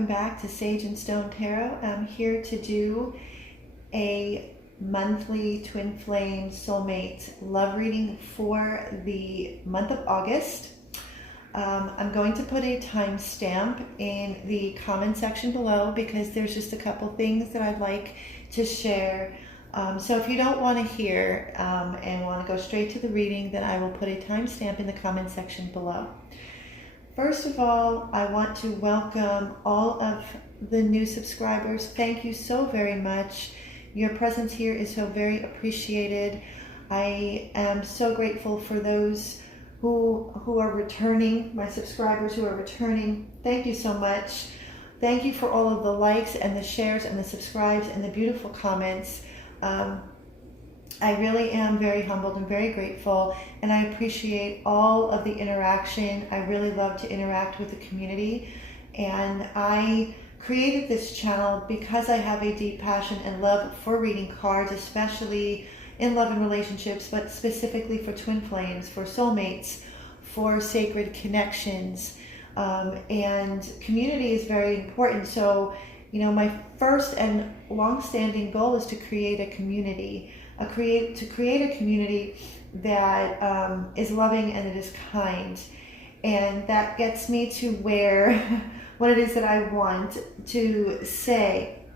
welcome back to Sage and Stone Tarot. I'm here to do a monthly twin flame soulmate love reading for the month of August. I'm going to put a timestamp in the comment section below because there's just a couple things that I'd like to share. So if you don't want to hear and want to go straight to the reading, then I will put a timestamp in the comment section below. First of all, I want to welcome all of the new subscribers. Thank you so very much. Your presence here is so very appreciated. I am so grateful for those who are returning, my subscribers who are returning. Thank you so much. Thank you for all of the likes and the shares and the subscribes and the beautiful comments. I really am very humbled and very grateful, and I appreciate all of the interaction. I really love to interact with the community, and I created this channel because I have a deep passion and love for reading cards, especially in love and relationships, but specifically for twin flames, for soulmates, for sacred connections, and community is very important. So, you know, my first and long-standing goal is to create a community. To create a community that is loving and that is kind, and that gets me to where what it is that I want to say.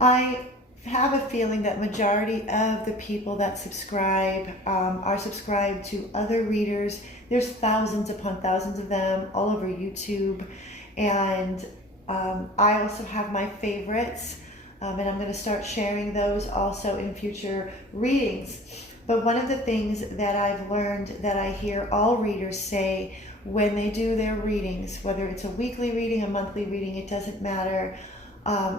I have a feeling that majority of the people that subscribe are subscribed to other readers. There's thousands upon thousands of them all over YouTube, and I also have my favorites. And I'm going to start sharing those also in future readings. But one of the things that I've learned that I hear all readers say when they do their readings, whether it's a weekly reading, a monthly reading, it doesn't matter,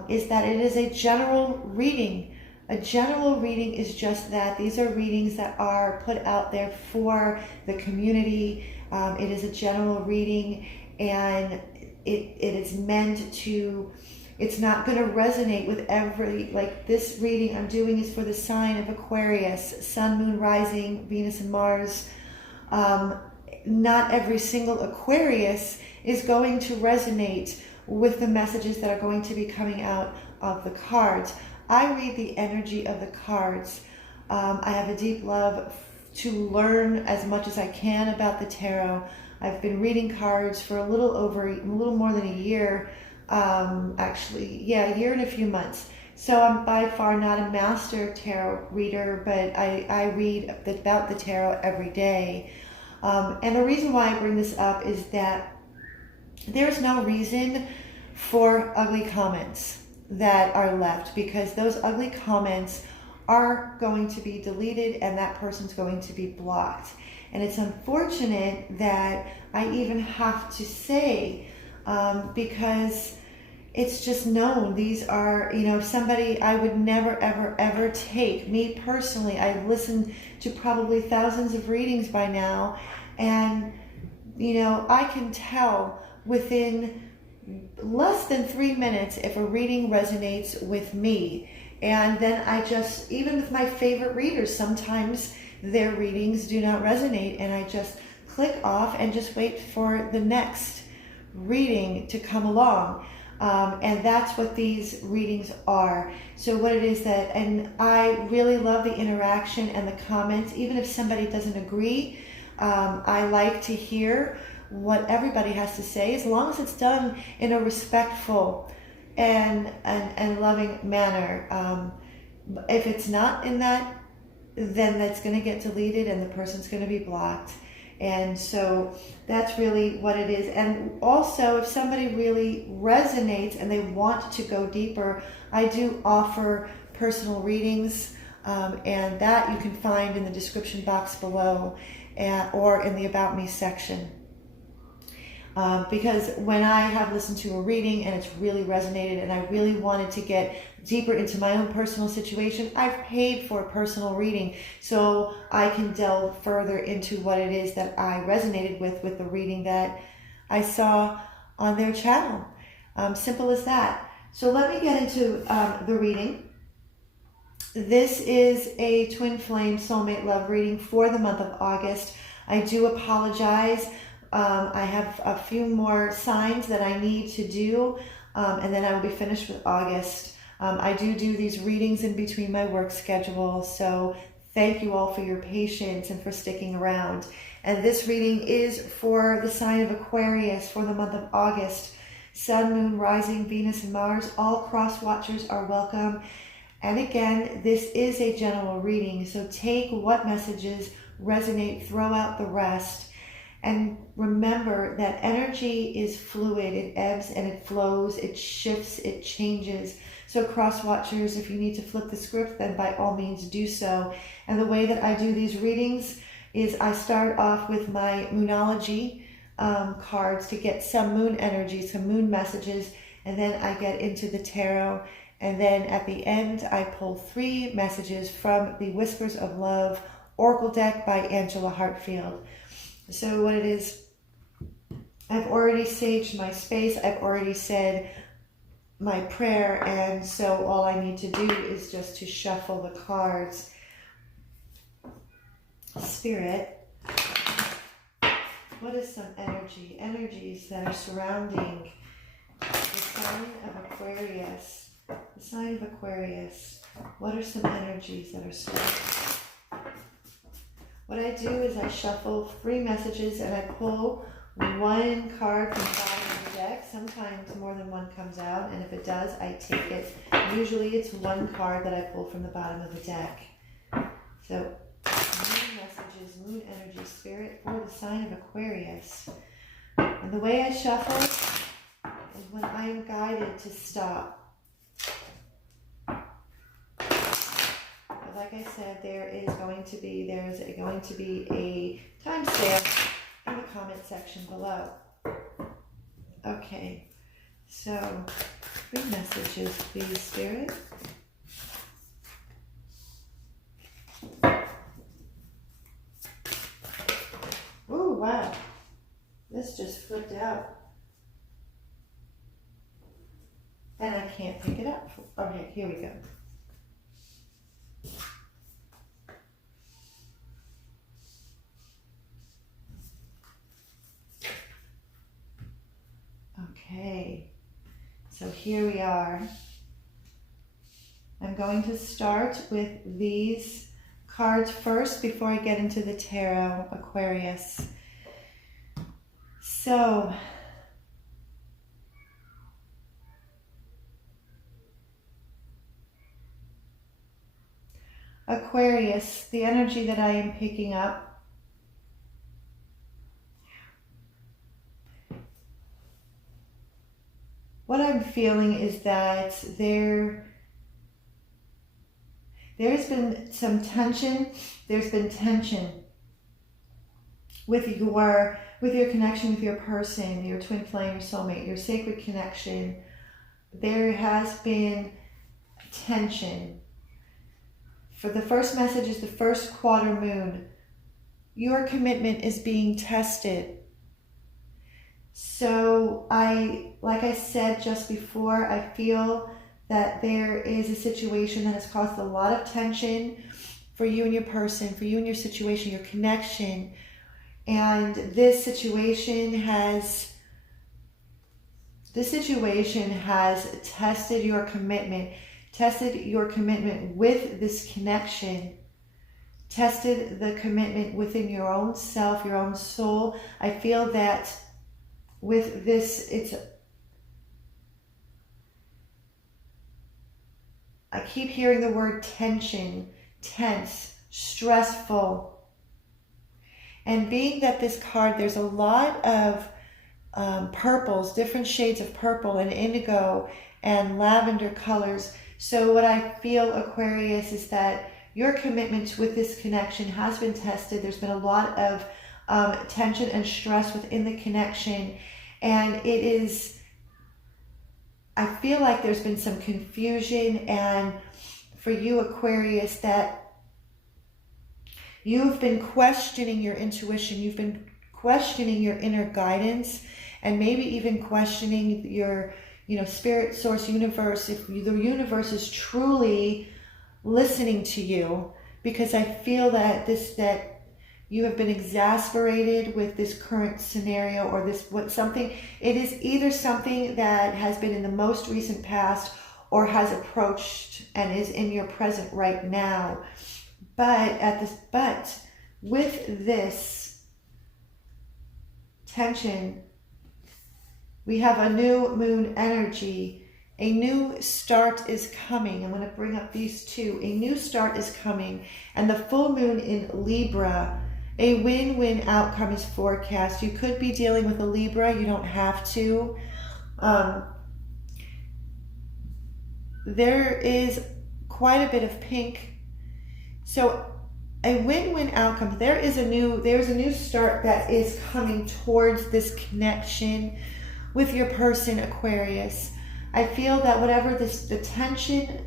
is that it is a general reading. A general reading is just that. These are readings that are put out there for the community. It is a general reading, and it is meant to... It's not going to resonate with every, like this reading I'm doing is for the sign of Aquarius, Sun, Moon, Rising, Venus, and Mars. Not every single Aquarius is going to resonate with the messages that are going to be coming out of the cards. I read the energy of the cards. I have a deep love to learn as much as I can about the tarot. I've been reading cards for a little more than a year. Actually, yeah, a year and a few months. So I'm by far not a master tarot reader, but I read about the tarot every day. And the reason why I bring this up is that there's no reason for ugly comments that are left, because those ugly comments are going to be deleted and that person's going to be blocked. And it's unfortunate that I even have to say, because it's just known. These are, you know, somebody I would never, ever, ever take. Me personally, I've listened to probably thousands of readings by now, and, you know, I can tell within less than 3 minutes if a reading resonates with me. And then I just, even with my favorite readers, sometimes their readings do not resonate, and I just click off and just wait for the next reading to come along. And that's what these readings are. So what it is that, and I really love the interaction and the comments, even if somebody doesn't agree. I like to hear what everybody has to say, as long as it's done in a respectful and loving manner. If it's not in that, then that's going to get deleted and the person's going to be blocked. And so that's really what it is. And also, if somebody really resonates and they want to go deeper, I do offer personal readings, and that you can find in the description box below, or in the About Me section. Because when I have listened to a reading and it's really resonated and I really wanted to get deeper into my own personal situation, I've paid for a personal reading so I can delve further into what it is that I resonated with the reading that I saw on their channel. Simple as that. So let me get into the reading. This is a twin flame soulmate love reading for the month of August. I do apologize. I have a few more signs that I need to do, and then I will be finished with August. I do these readings in between my work schedule, so thank you all for your patience and for sticking around. And this reading is for the sign of Aquarius for the month of August. Sun, Moon, Rising, Venus, and Mars, all cross watchers are welcome. And again, this is a general reading, so take what messages resonate, throw out the rest. And remember that energy is fluid. It ebbs and it flows, it shifts, it changes. So cross watchers, if you need to flip the script, then by all means do so. And the way that I do these readings is I start off with my Moonology cards to get some moon energy, some moon messages, and then I get into the tarot. And then at the end, I pull 3 messages from the Whispers of Love Oracle deck by Angela Hartfield. So what it is, I've already saged my space, I've already said my prayer, and so all I need to do is just to shuffle the cards. Spirit, what is some energies that are surrounding the sign of Aquarius? The sign of Aquarius, what are some energies that are surrounding? What I do is I shuffle 3 messages and I pull 1 card from the bottom of the deck. Sometimes more than 1 comes out, and if it does, I take it. Usually it's 1 card that I pull from the bottom of the deck. So, moon messages, moon energy, spirit for the sign of Aquarius. And the way I shuffle is when I am guided to stop. Like I said, there's going to be a timestamp in the comment section below. Okay, so 3 messages, please, Spirit. Ooh, wow. This just flipped out. And I can't pick it up. Okay, here we go. Okay, so here we are. I'm going to start with these cards first before I get into the tarot, Aquarius. So, Aquarius, the energy that I am picking up, what I'm feeling is that there's been some tension. There's been tension with your connection with your person, your twin flame, your soulmate, your sacred connection. There has been tension. For the first message is the first quarter moon. Your commitment is being tested. So like I said just before, I feel that there is a situation that has caused a lot of tension for you and your person, for you and your situation, your connection. And this situation has tested your commitment with this connection, tested the commitment within your own self, your own soul. I feel that with this, I keep hearing the word tension, tense, stressful. And being that this card, there's a lot of purples, different shades of purple and indigo and lavender colors. So what I feel, Aquarius, is that your commitment with this connection has been tested. There's been a lot of tension and stress within the connection, and I feel like there's been some confusion, and for you, Aquarius, that you've been questioning your intuition, you've been questioning your inner guidance, and maybe even questioning your spirit, source, universe, if the universe is truly listening to you, because I feel that You have been exasperated with this current scenario or something. It is either something that has been in the most recent past or has approached and is in your present right now. But with this tension, we have a new moon energy. A new start is coming. I'm going to bring up these two. A new start is coming. And the full moon in Libra, a win-win outcome is forecast. You could be dealing with a Libra. You don't have to. There is quite a bit of pink. So a win-win outcome. There's a new start that is coming towards this connection with your person, Aquarius. I feel that whatever the tension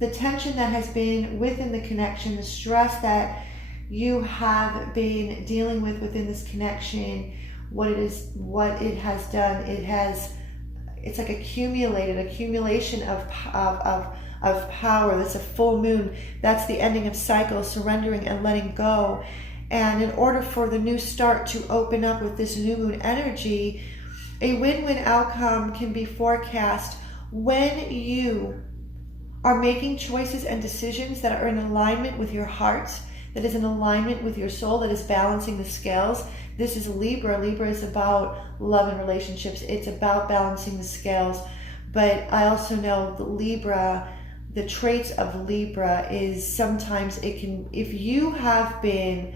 that has been within the connection, the stress that you have been dealing with within this connection, what it has done, it's like accumulation of power. That's a full moon. That's the ending of cycles, surrendering and letting go. And in order for the new start to open up with this new moon energy, a win-win outcome can be forecast when you are making choices and decisions that are in alignment with your heart, that is in alignment with your soul, that is balancing the scales. This is Libra. Libra is about love and relationships. It's about balancing the scales. But I also know that Libra, the traits of Libra is sometimes if you have been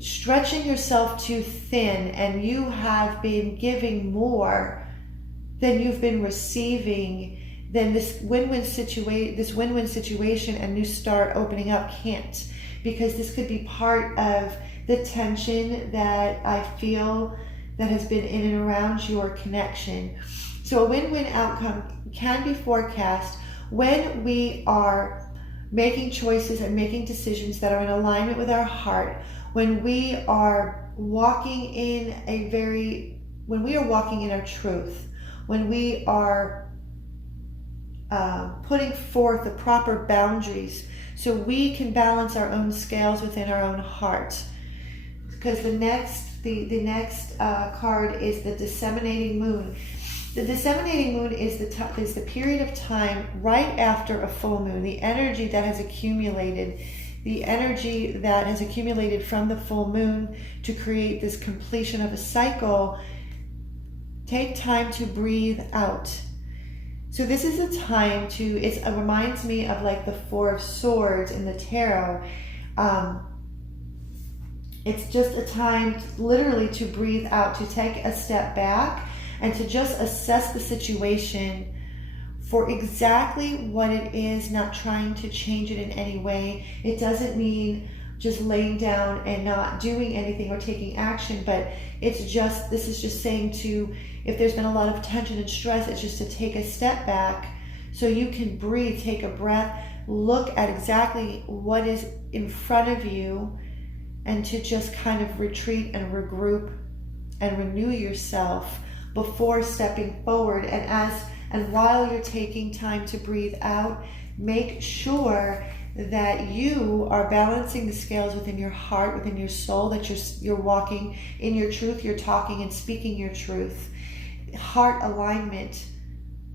stretching yourself too thin and you have been giving more than you've been receiving, then this win-win situation and new start opening up can't, because this could be part of the tension that I feel that has been in and around your connection. So a win-win outcome can be forecast when we are making choices and making decisions that are in alignment with our heart, when we are walking in our truth, when we are putting forth the proper boundaries so we can balance our own scales within our own heart. Because the next card is the disseminating moon. The disseminating moon is the period of time right after a full moon, the energy that has accumulated. The energy that has accumulated from the full moon to create this completion of a cycle. Take time to breathe out. So this is a time it reminds me of like the Four of Swords in the tarot. It's just a time literally to breathe out, to take a step back and to just assess the situation for exactly what it is, not trying to change it in any way. It doesn't mean just laying down and not doing anything or taking action, but this is just saying if there's been a lot of tension and stress, it's just to take a step back so you can breathe, take a breath, look at exactly what is in front of you, and to just kind of retreat and regroup and renew yourself before stepping forward. And while you're taking time to breathe out, make sure that you are balancing the scales within your heart, within your soul, that you're walking in your truth, you're talking and speaking your truth. Heart alignment,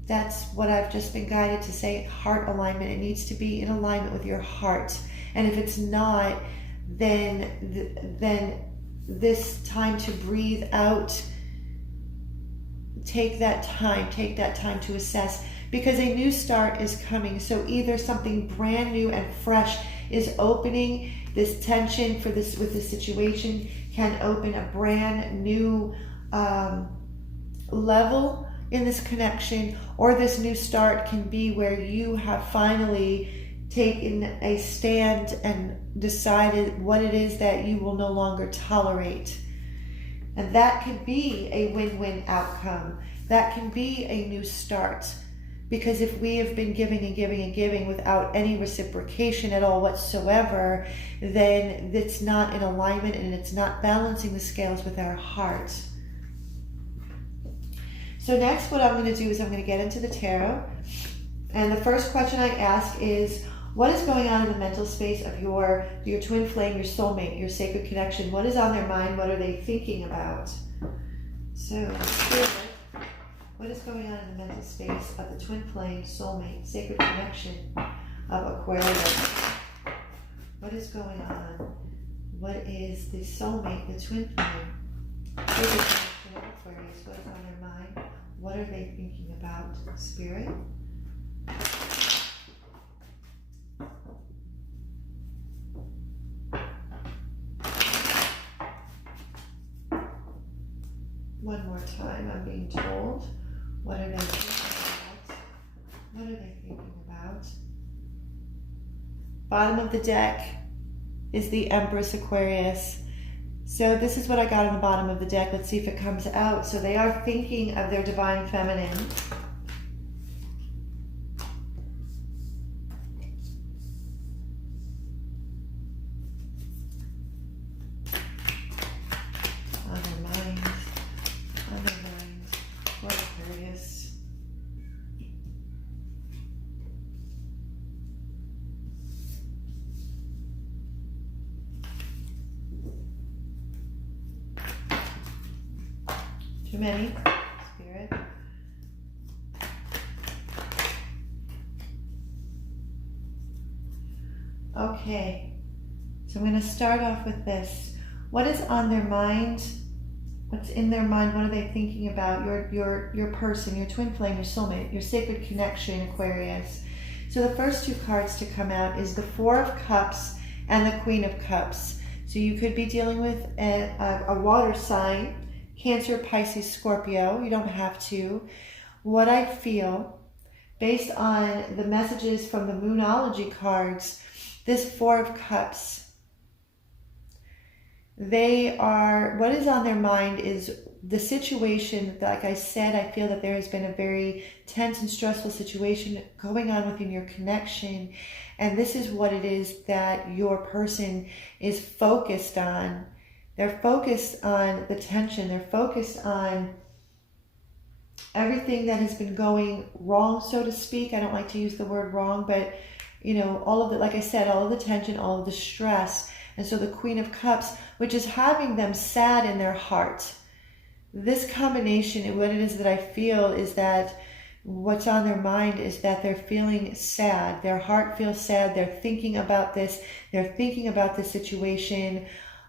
that's what I've just been guided to say, heart alignment. It needs to be in alignment with your heart. And if it's not, then this time to breathe out, take that time to assess, because a new start is coming. So either something brand new and fresh is opening. This tension with this situation can open a brand new level in this connection, or this new start can be where you have finally taken a stand and decided what it is that you will no longer tolerate. And that could be a win-win outcome. That can be a new start. Because if we have been giving and giving and giving without any reciprocation at all whatsoever, then it's not in alignment and it's not balancing the scales with our heart. So next what I'm going to do is I'm going to get into the tarot. And the first question I ask is, What is going on in the mental space of your twin flame, your soulmate, your sacred connection? What is on their mind? What are they thinking about? So, Spirit, what is going on in the mental space of the twin flame, soulmate, sacred connection of Aquarius? What is going on? What is the soulmate, the twin flame, sacred connection of Aquarius? What is on their mind? What are they thinking about? Spirit? One more time, I'm being told. What are they thinking about? What are they thinking about? Bottom of the deck is the Empress Aquarius. So this is what I got on the bottom of the deck. Let's see if it comes out. So they are thinking of their divine feminine. Too many, Spirit. Okay, so I'm going to start off with this. What is on their mind? What's in their mind? What are they thinking about? Your person, your twin flame, your soulmate, your sacred connection, Aquarius. So the first two cards to come out is the Four of Cups and the Queen of Cups. So you could be dealing with a water sign, Cancer, Pisces, Scorpio. You don't have to. What I feel, based on the messages from the Moonology cards, this Four of Cups, they are, what is on their mind is the situation. Like I said, I feel that there has been a very tense and stressful situation going on within your connection. And this is what it is that your person is focused on. They're focused on the tension. They're focused on everything that has been going wrong, so to speak. I don't like to use the word wrong, but you know, all of the, like I said, all of the tension, all of the stress. And so the Queen of Cups, which is having them sad in their heart. This combination, and what it is that I feel is that what's on their mind is that they're feeling sad. Their heart feels sad. They're thinking about this. They're thinking about the situation.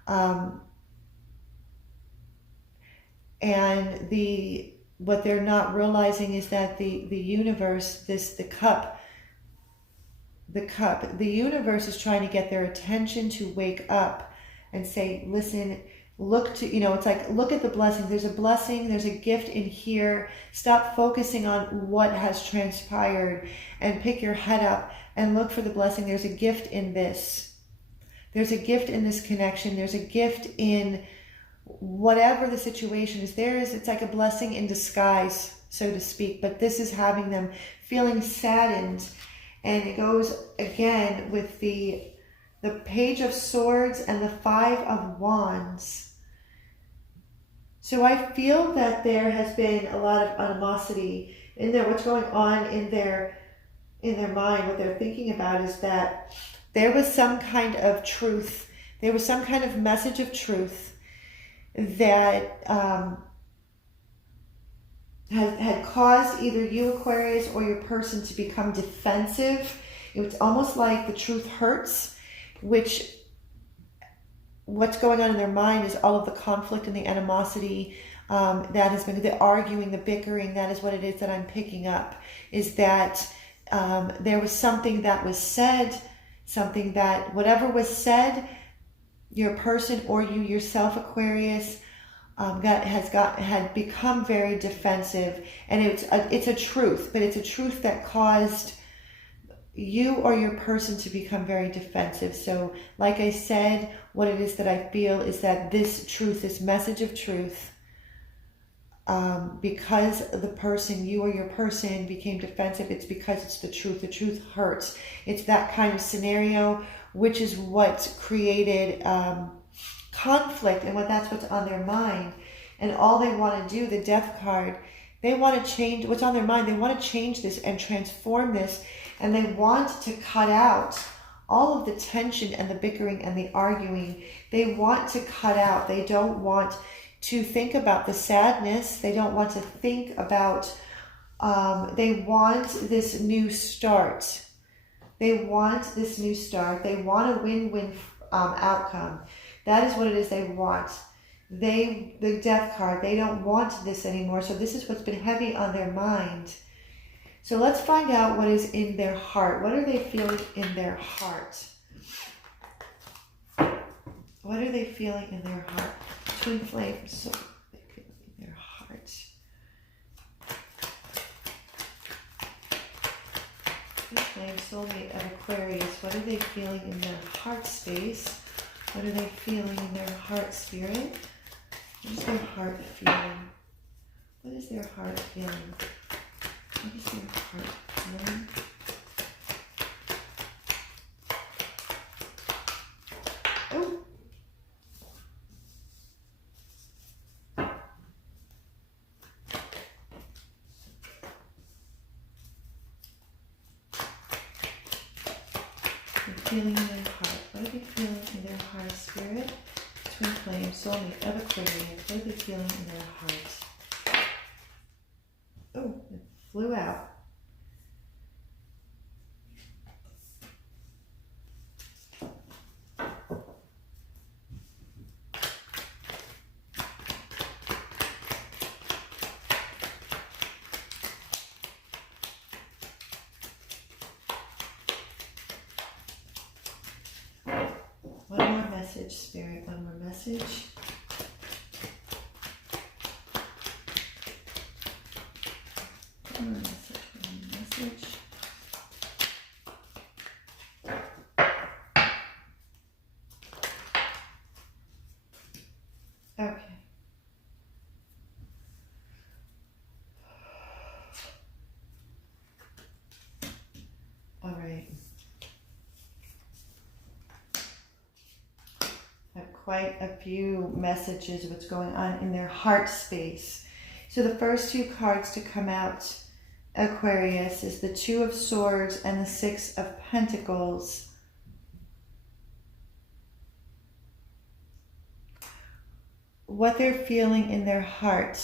And what they're not realizing is that the universe, the universe is trying to get their attention to wake up and say, listen, look to, it's like, look at the blessings. There's a blessing, there's a gift in here. Stop focusing on what has transpired and pick your head up and look for the blessing. There's a gift in this. There's a gift in this connection. There's a gift in whatever the situation is. It's like a blessing in disguise, so to speak, but this is having them feeling saddened. And it goes again with the Page of Swords and the Five of Wands. So I feel that there has been a lot of animosity in there. What's going on in their mind, what they're thinking about is that there was some kind of truth. There was some kind of message of truth that had caused either you, Aquarius, or your person to become defensive. It was almost like the truth hurts, which what's going on in their mind is all of the conflict and the animosity that has been, the arguing, the bickering. That is what it is that I'm picking up, is that there was something that was said, something that, whatever was said, your person or you yourself, Aquarius, had become very defensive. And it's a truth, but it's a truth that caused you or your person to become very defensive. So like I said, what it is that I feel is that this truth, this message of truth, because the person, you or your person, became defensive, it's because it's the truth. The truth hurts. It's that kind of scenario, which is what created conflict, and that's what's on their mind. And all they want to do, the Death card, They want to change what's on their mind. They want to change this and transform this. And they want to cut out all of the tension and the bickering and the arguing. They want to cut out. They don't want to think about the sadness. They don't want to think about, they want this new start. They want this new start. They want a win-win outcome. That is what it is they want. The death card, they don't want this anymore. So this is what's been heavy on their mind. So let's find out what is in their heart. What are they feeling in their heart? What are they feeling in their heart? Twin flames. So they feel in their heart. Twin flame, soulmate of Aquarius. What are they feeling in their heart space? What are they feeling in their heart spirit? What is their heart feeling? What is their heart feeling? What is their heart feeling? Oh! They're feeling in their heart. What are they feeling in their heart spirit? Twin flame, soulmate of Aquarius. What are they feeling in their heart? Oh, it flew out. One more message, Spirit. One more message. One more message. One more message. Okay. All right. Quite a few messages of what's going on in their heart space. So the first two cards to come out, Aquarius, is the Two of Swords and the Six of Pentacles. What they're feeling in their heart.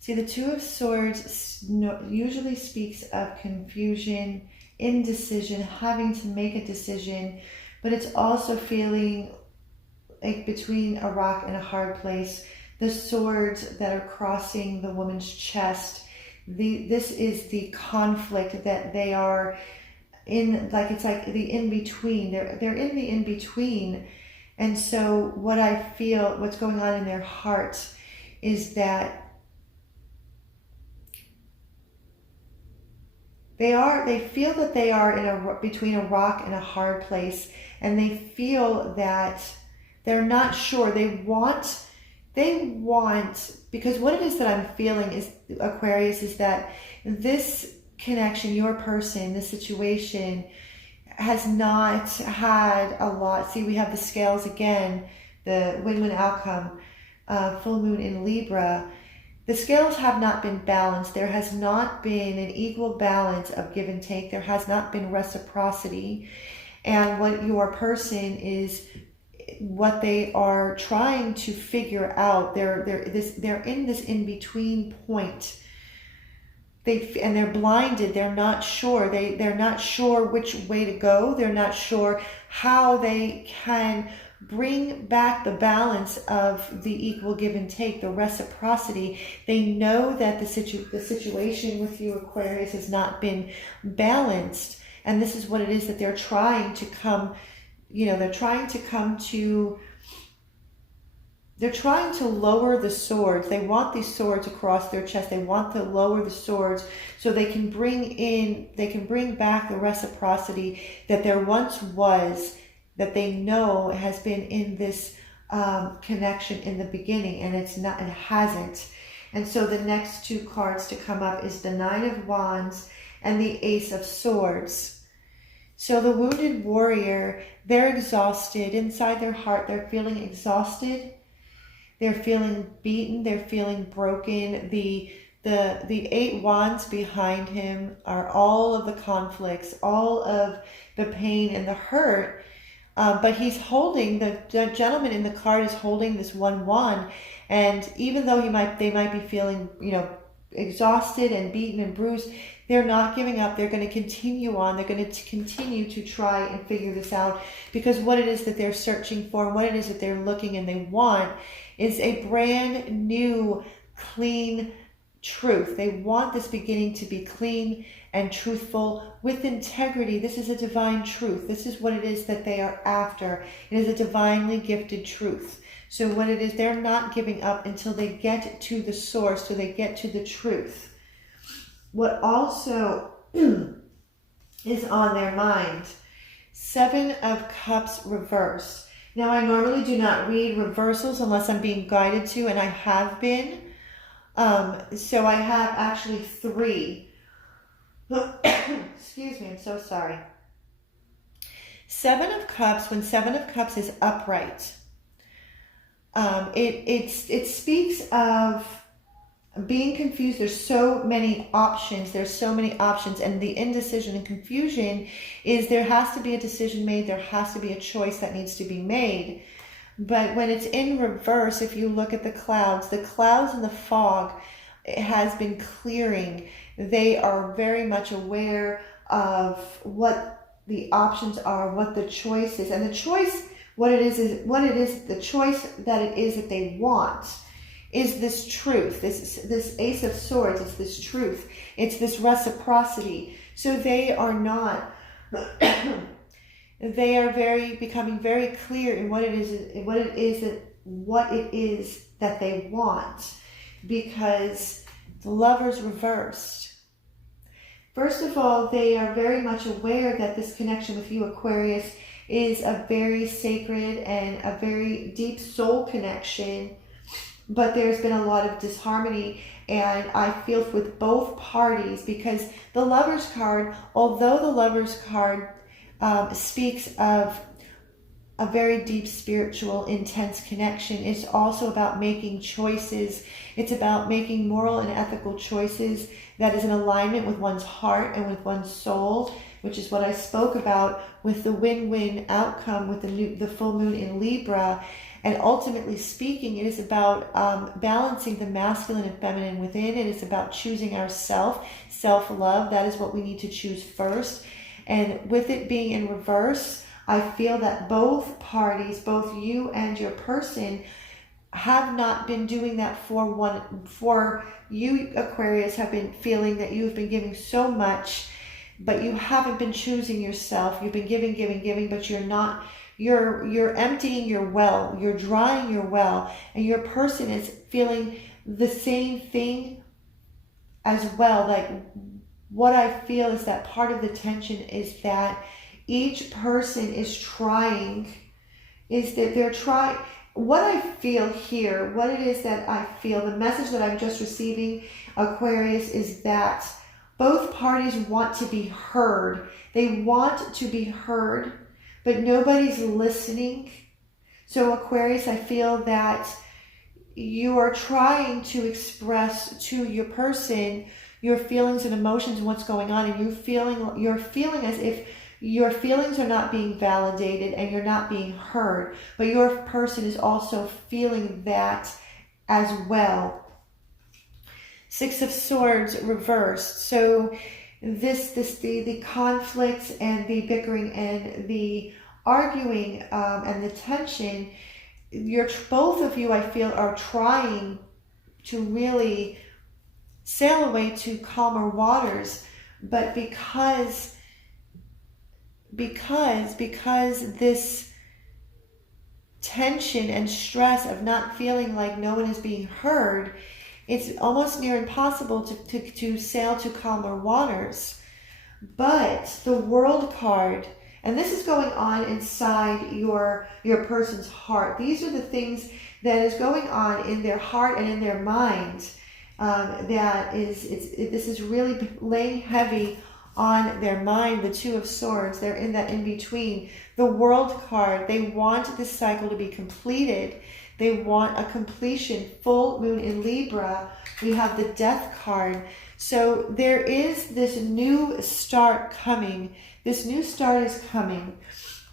See, the Two of Swords usually speaks of confusion, indecision, having to make a decision, but it's also feeling like between a rock and a hard place. The swords that are crossing the woman's chest. This is the conflict that they are in, like it's like the in-between. They're in the in-between. And so what I feel, what's going on in their heart is that they feel that they are between a rock and a hard place, and they feel that they're not sure. They want, because what it is that I'm feeling is, Aquarius, is that this connection, your person, this situation has not had a lot. See, we have the scales again, the win-win outcome, full moon in Libra. The scales have not been balanced. There has not been an equal balance of give and take. There has not been reciprocity. And what your person is, what they are trying to figure out, they're in this in-between point. They're blinded. They're not sure. They're not sure which way to go. They're not sure how they can bring back the balance of the equal give and take, the reciprocity. They know that the situation with you, Aquarius, has not been balanced, and this is what it is that they're trying to come. They're trying to lower the swords. They want these swords across their chest. They want to lower the swords so they can bring back the reciprocity that there once was, that they know has been in this connection in the beginning, and it hasn't. And so the next two cards to come up is the Nine of Wands and the Ace of Swords. So the wounded warrior, they're exhausted. Inside their heart, they're feeling exhausted. They're feeling beaten. They're feeling broken. The the 8 wands behind him are all of the conflicts, all of the pain and the hurt. But he's holding, the gentleman in the card is holding this 1 wand. And even though they might be feeling, exhausted and beaten and bruised, they're not giving up. They're going to continue on. They're going to continue to try and figure this out, because what it is that they're searching for and what it is that they're looking and they want is a brand new, clean truth. They want this beginning to be clean and truthful with integrity. This is a divine truth. This is what it is that they are after. It is a divinely gifted truth. So what it is, they're not giving up until they get to the source, till they get to the truth. What also is on their mind, 7 of Cups reverse. Now, I normally do not read reversals unless I'm being guided to, and I have been. So I have actually 3. Excuse me, I'm so sorry. 7 of Cups, when 7 of Cups is upright, it speaks of being confused. There's so many options. And the indecision and confusion is there has to be a decision made. There has to be a choice that needs to be made. But when it's in reverse, if you look at the clouds and the fog, it has been clearing. They are very much aware of what the options are, what the choice is. And the choice, the choice that it is that they want is this truth, this Ace of Swords. It's this truth. It's this reciprocity. So they are not, they are becoming very clear in what it is that they want, because the Lovers reversed. First of all, they are very much aware that this connection with you, Aquarius, is a very sacred and a very deep soul connection. But there's been a lot of disharmony, and I feel with both parties, because the Lovers card, although the Lovers card speaks of a very deep spiritual, intense connection, it's also about making choices. It's about making moral and ethical choices that is in alignment with one's heart and with one's soul, which is what I spoke about with the win-win outcome with the full moon in Libra. And ultimately speaking, it is about balancing the masculine and feminine within. It is about choosing ourself, self-love. That is what we need to choose first. And with it being in reverse, I feel that both parties, both you and your person, have not been doing that for you, Aquarius, have been feeling that you've been giving so much, but you haven't been choosing yourself. You've been giving, but you're not. You're emptying your well, you're drying your well, and your person is feeling the same thing as well. Like, what I feel is that part of the tension is that each person is trying, what I feel here, what it is that I feel, the message that I'm just receiving, Aquarius, is that both parties want to be heard. They want to be heard, but nobody's listening. So Aquarius, I feel that you are trying to express to your person your feelings and emotions and what's going on, and you're feeling as if your feelings are not being validated and you're not being heard, but your person is also feeling that as well. 6 of Swords reversed. So the conflict and the bickering and the arguing and the tension, both of you, I feel, are trying to really sail away to calmer waters, but because this tension and stress of not feeling like no one is being heard, it's almost near impossible to sail to calmer waters. But the World card, and this is going on inside your person's heart. These are the things that is going on in their heart and in their mind. This is really laying heavy on their mind. The 2 of Swords, they're in that in between. The World card, they want this cycle to be completed. They want a completion. Full moon in Libra, we have the Death card. So there is this new start coming. This new start is coming.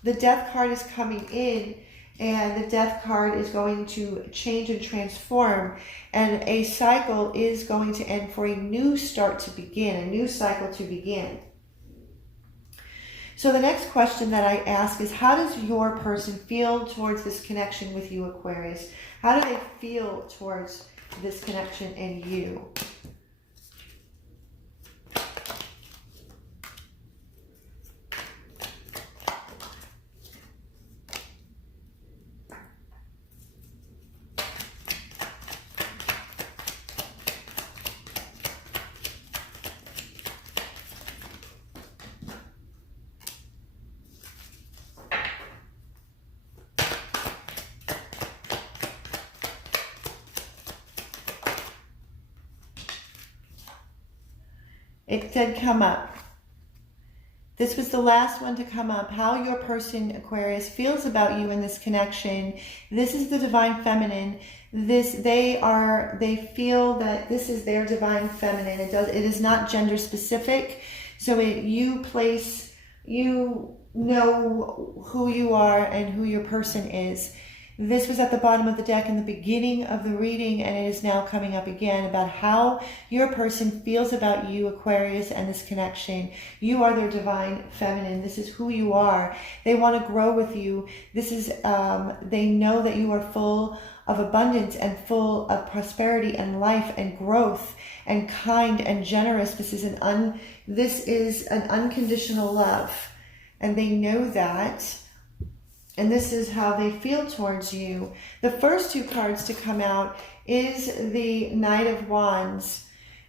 The Death card is coming in, and the Death card is going to change and transform, and a cycle is going to end for a new start to begin, a new cycle to begin. So the next question that I ask is, how does your person feel towards this connection with you, Aquarius? How do they feel towards this connection and you? It did come up. This was the last one to come up. How your person, Aquarius, feels about you in this connection. This is the divine feminine. They feel that this is their divine feminine. It is not gender specific. So you know who you are and who your person is. This was at the bottom of the deck in the beginning of the reading, and it is now coming up again about how your person feels about you, Aquarius, and this connection. You are their divine feminine. This is who you are. They want to grow with you. This is, they know that you are full of abundance and full of prosperity and life and growth and kind and generous. This is an unconditional love, and they know that. And this is how they feel towards you. The first two cards to come out is the Knight of Wands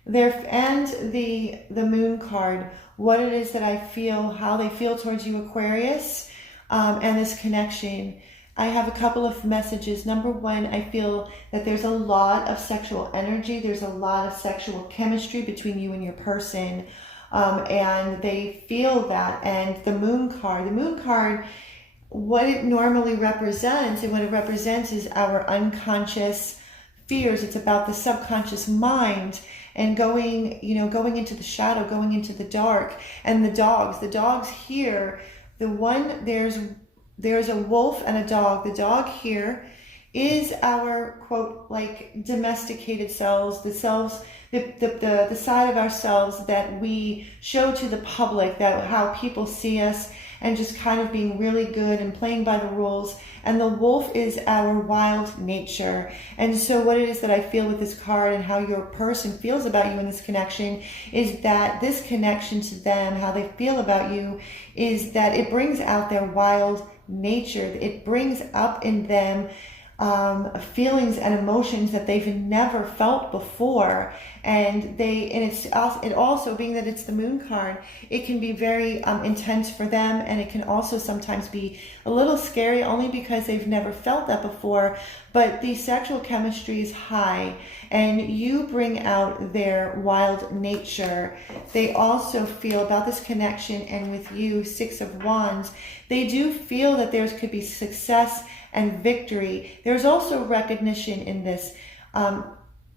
and the Moon card. What it is that I feel, how they feel towards you, Aquarius, and this connection. I have a couple of messages. Number one, I feel that there's a lot of sexual energy. There's a lot of sexual chemistry between you and your person. And they feel that. And the Moon card, what it normally represents, and what it represents is our unconscious fears. It's about the subconscious mind and going into the shadow, going into the dark. And the dogs here, there's a wolf and a dog. The dog here is our, quote, like domesticated selves, the side of ourselves that we show to the public, that how people see us, and just kind of being really good and playing by the rules. And the wolf is our wild nature. And so what it is that I feel with this card and how your person feels about you in this connection is that this connection to them, how they feel about you, is that it brings out their wild nature. It brings up in them feelings and emotions that they've never felt before, and it also, being that it's the Moon card, it can be very intense for them, and it can also sometimes be a little scary, only because they've never felt that before. But the sexual chemistry is high, and you bring out their wild nature. They also feel about this connection, and with you, Six of Wands, they do feel that there could be success and victory. There's also recognition in this.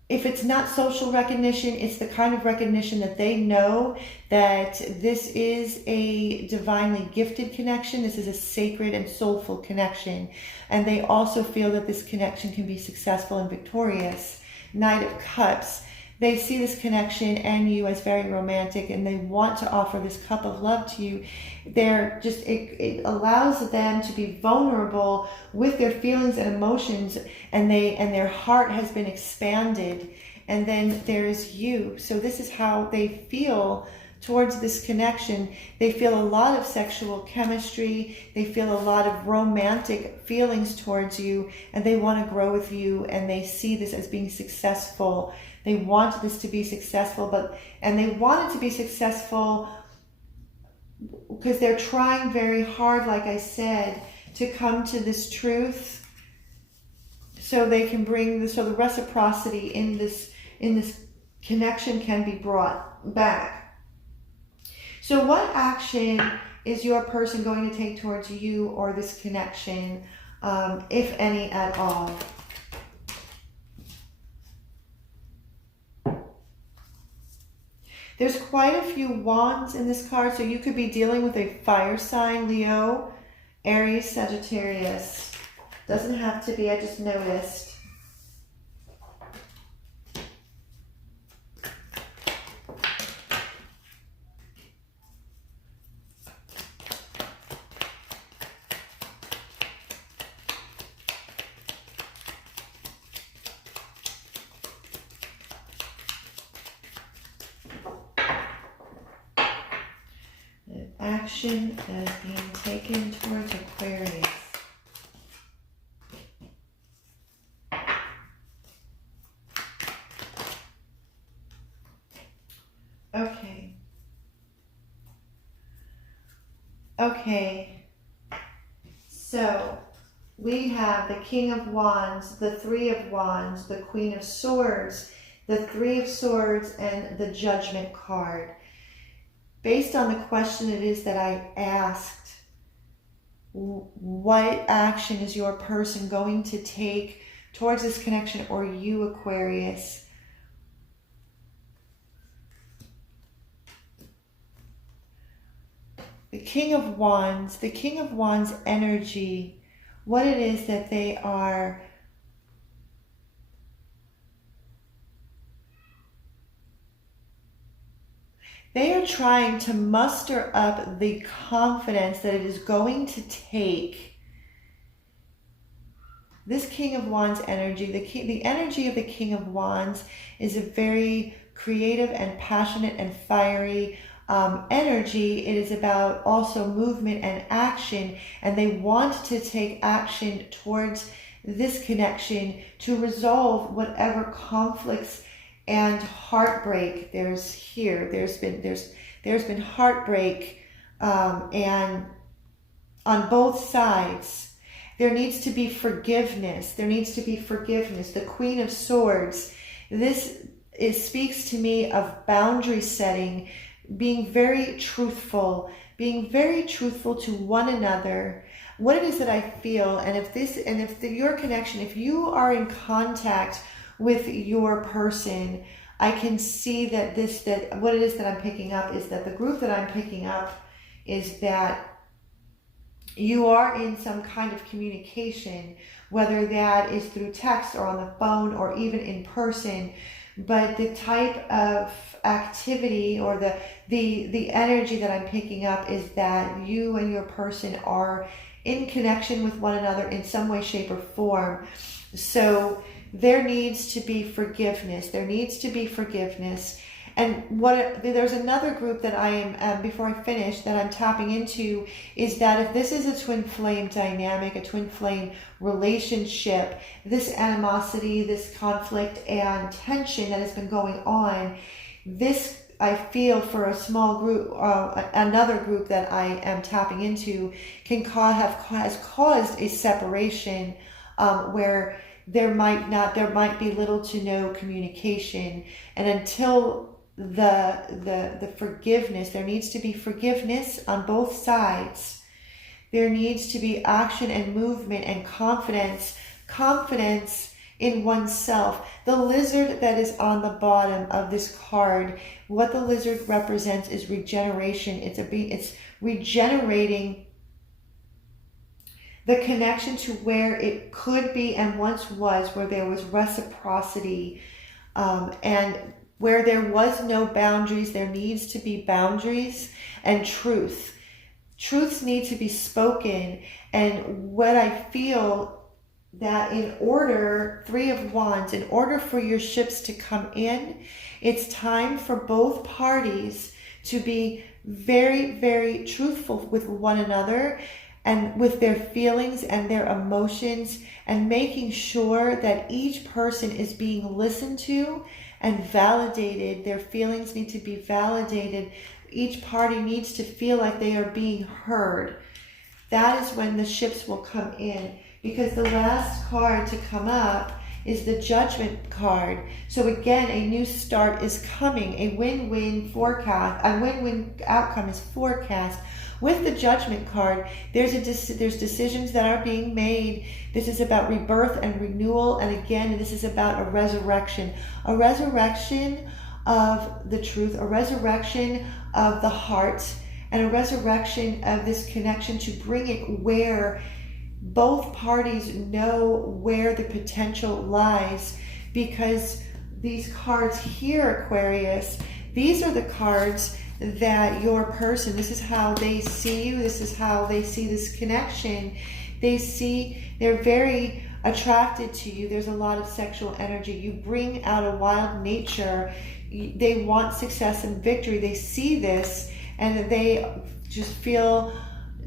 If it's not social recognition, it's the kind of recognition that they know that this is a divinely gifted connection. This is a sacred and soulful connection. And they also feel that this connection can be successful and victorious. Knight of Cups. They see this connection and you as very romantic, and they want to offer this cup of love to you. It allows them to be vulnerable with their feelings and emotions, and their heart has been expanded. And then there's you. So this is how they feel towards this connection. They feel a lot of sexual chemistry. They feel a lot of romantic feelings towards you, and they want to grow with you, and they see this as being successful. They want this to be successful, and they want it to be successful because they're trying very hard, like I said, to come to this truth, so they can bring so the reciprocity in this connection can be brought back. So what action is your person going to take towards you or this connection, if any at all? There's quite a few wands in this card, so you could be dealing with a fire sign, Leo, Aries, Sagittarius. Doesn't have to be, I just noticed. Action that is being taken towards Aquarius. Okay. Okay. So we have the King of Wands, the Three of Wands, the Queen of Swords, the Three of Swords, and the Judgment card. Based on the question it is that I asked, what action is your person going to take towards this connection, or you, Aquarius? The King of Wands energy, what it is that they are trying to muster up the confidence that it is going to take. This King of Wands energy, the energy of the King of Wands is a very creative and passionate and fiery energy. It is about also movement and action, and they want to take action towards this connection to resolve whatever conflicts and heartbreak there's here. There's been heartbreak, and on both sides. There needs to be forgiveness. The Queen of Swords. Speaks to me of boundary setting, being very truthful to one another. What it is that I feel, and if your connection, if you are in contact with your person, I can see that what it is that I'm picking up is that the group that I'm picking up is that you are in some kind of communication, whether that is through text or on the phone or even in person. But the type of activity or the energy that I'm picking up is that you and your person are in connection with one another in some way, shape, or form. So there needs to be forgiveness. And there's another group that I am, before I finish, that I'm tapping into, is that if this is a twin flame dynamic, a twin flame relationship, this animosity, this conflict and tension that has been going on, this, I feel, for a small group, another group that I am tapping into, has caused a separation where there might be little to no communication. And until the forgiveness, there needs to be forgiveness on both sides. There needs to be action and movement and confidence in oneself. The lizard that is on the bottom of this card, what the lizard represents is regeneration. It's regenerating the connection to where it could be and once was, where there was reciprocity, and where there was no boundaries. There needs to be boundaries and truth. Truths need to be spoken. And what I feel that in order, Three of Wands, in order for your ships to come in, it's time for both parties to be very, very truthful with one another and with their feelings and their emotions, and making sure that each person is being listened to and validated. Their feelings need to be validated. Each party needs to feel like they are being heard. That is when the ships will come in, because the last card to come up is the Judgment card. So again, a new start is coming. A win-win forecast, a win-win outcome is forecast. With the Judgment card, there's decisions that are being made. This is about rebirth and renewal. And again, this is about a resurrection of the truth, a resurrection of the heart, and a resurrection of this connection to bring it where both parties know where the potential lies. Because these cards here, Aquarius, these are the cards that your person, this is how they see you, this is how they see this connection. They're very attracted to you. There's a lot of sexual energy. You bring out a wild nature. They want success and victory. They see this and they just feel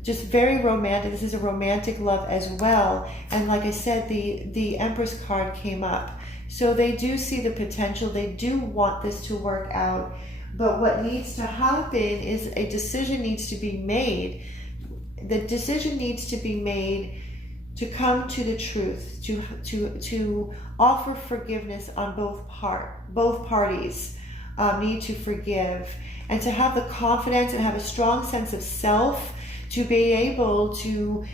just very romantic. This is a romantic love as well. And like I said, the Empress card came up. So they do see the potential. They do want this to work out. But what needs to happen is a decision needs to be made. The decision needs to be made to come to the truth, to offer forgiveness on both parties need to forgive, and to have the confidence and have a strong sense of self to be able to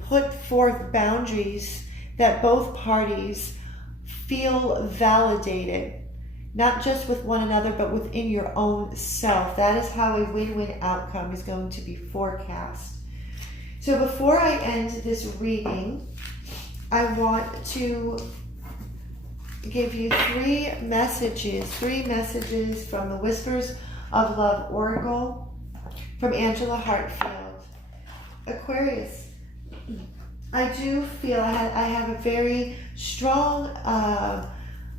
put forth boundaries that both parties feel validated, not just with one another, but within your own self. That is how a win-win outcome is going to be forecast. So before I end this reading, I want to give you three messages from the Whispers of Love Oracle from Angela Hartfield. Aquarius, I do feel I have a very strong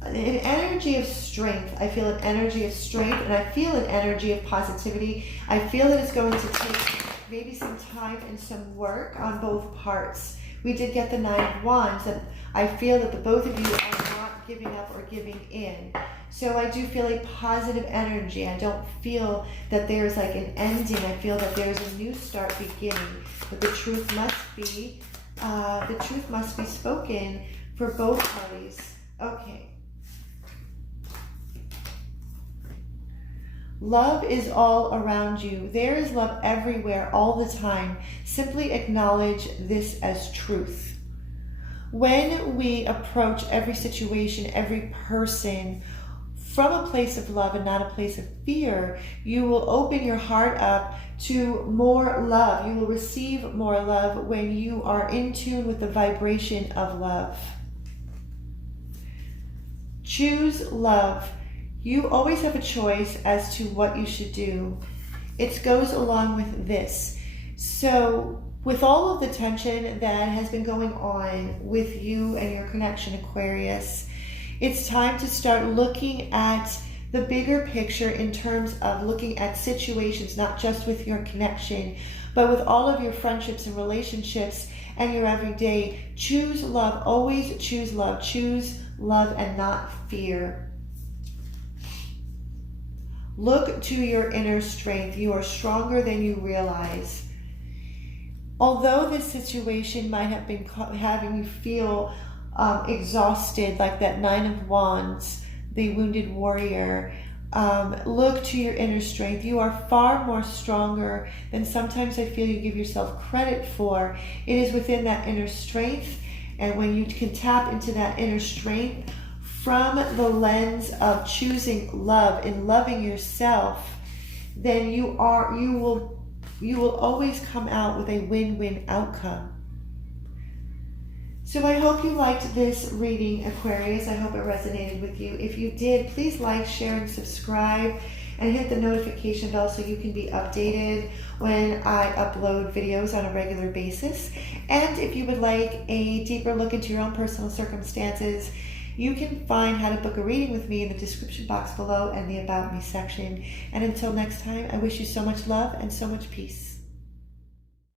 an energy of strength. I feel an energy of strength, and I feel an energy of positivity. I feel that it's going to take maybe some time and some work on both parts. We did get the 9 of Wands, and I feel that the both of you are not giving up or giving in. So I do feel a positive energy. I don't feel that there's like an ending. I feel that there's a new start beginning. But the truth must be spoken for both parties. Okay. Love is all around you. There is love everywhere, all the time. Simply acknowledge this as truth. When we approach every situation, every person from a place of love and not a place of fear, you will open your heart up to more love. You will receive more love when you are in tune with the vibration of love. Choose love. You always have a choice as to what you should do. It goes along with this. So with all of the tension that has been going on with you and your connection, Aquarius, it's time to start looking at the bigger picture in terms of looking at situations, not just with your connection, but with all of your friendships and relationships and your everyday. Choose love. Always choose love. Choose love and not fear. Look to your inner strength. You are stronger than you realize. Although this situation might have been having you feel exhausted, like that 9 of Wands, the wounded warrior, look to your inner strength. You are far more stronger than sometimes I feel you give yourself credit for. It is within that inner strength, and when you can tap into that inner strength from the lens of choosing love and loving yourself, then you will always come out with a win-win outcome. So I hope you liked this reading, Aquarius. I hope it resonated with you. If you did, please like, share, and subscribe, and hit the notification bell so you can be updated when I upload videos on a regular basis. And if you would like a deeper look into your own personal circumstances, you can find how to book a reading with me in the description box below and the About Me section. And until next time, I wish you so much love and so much peace.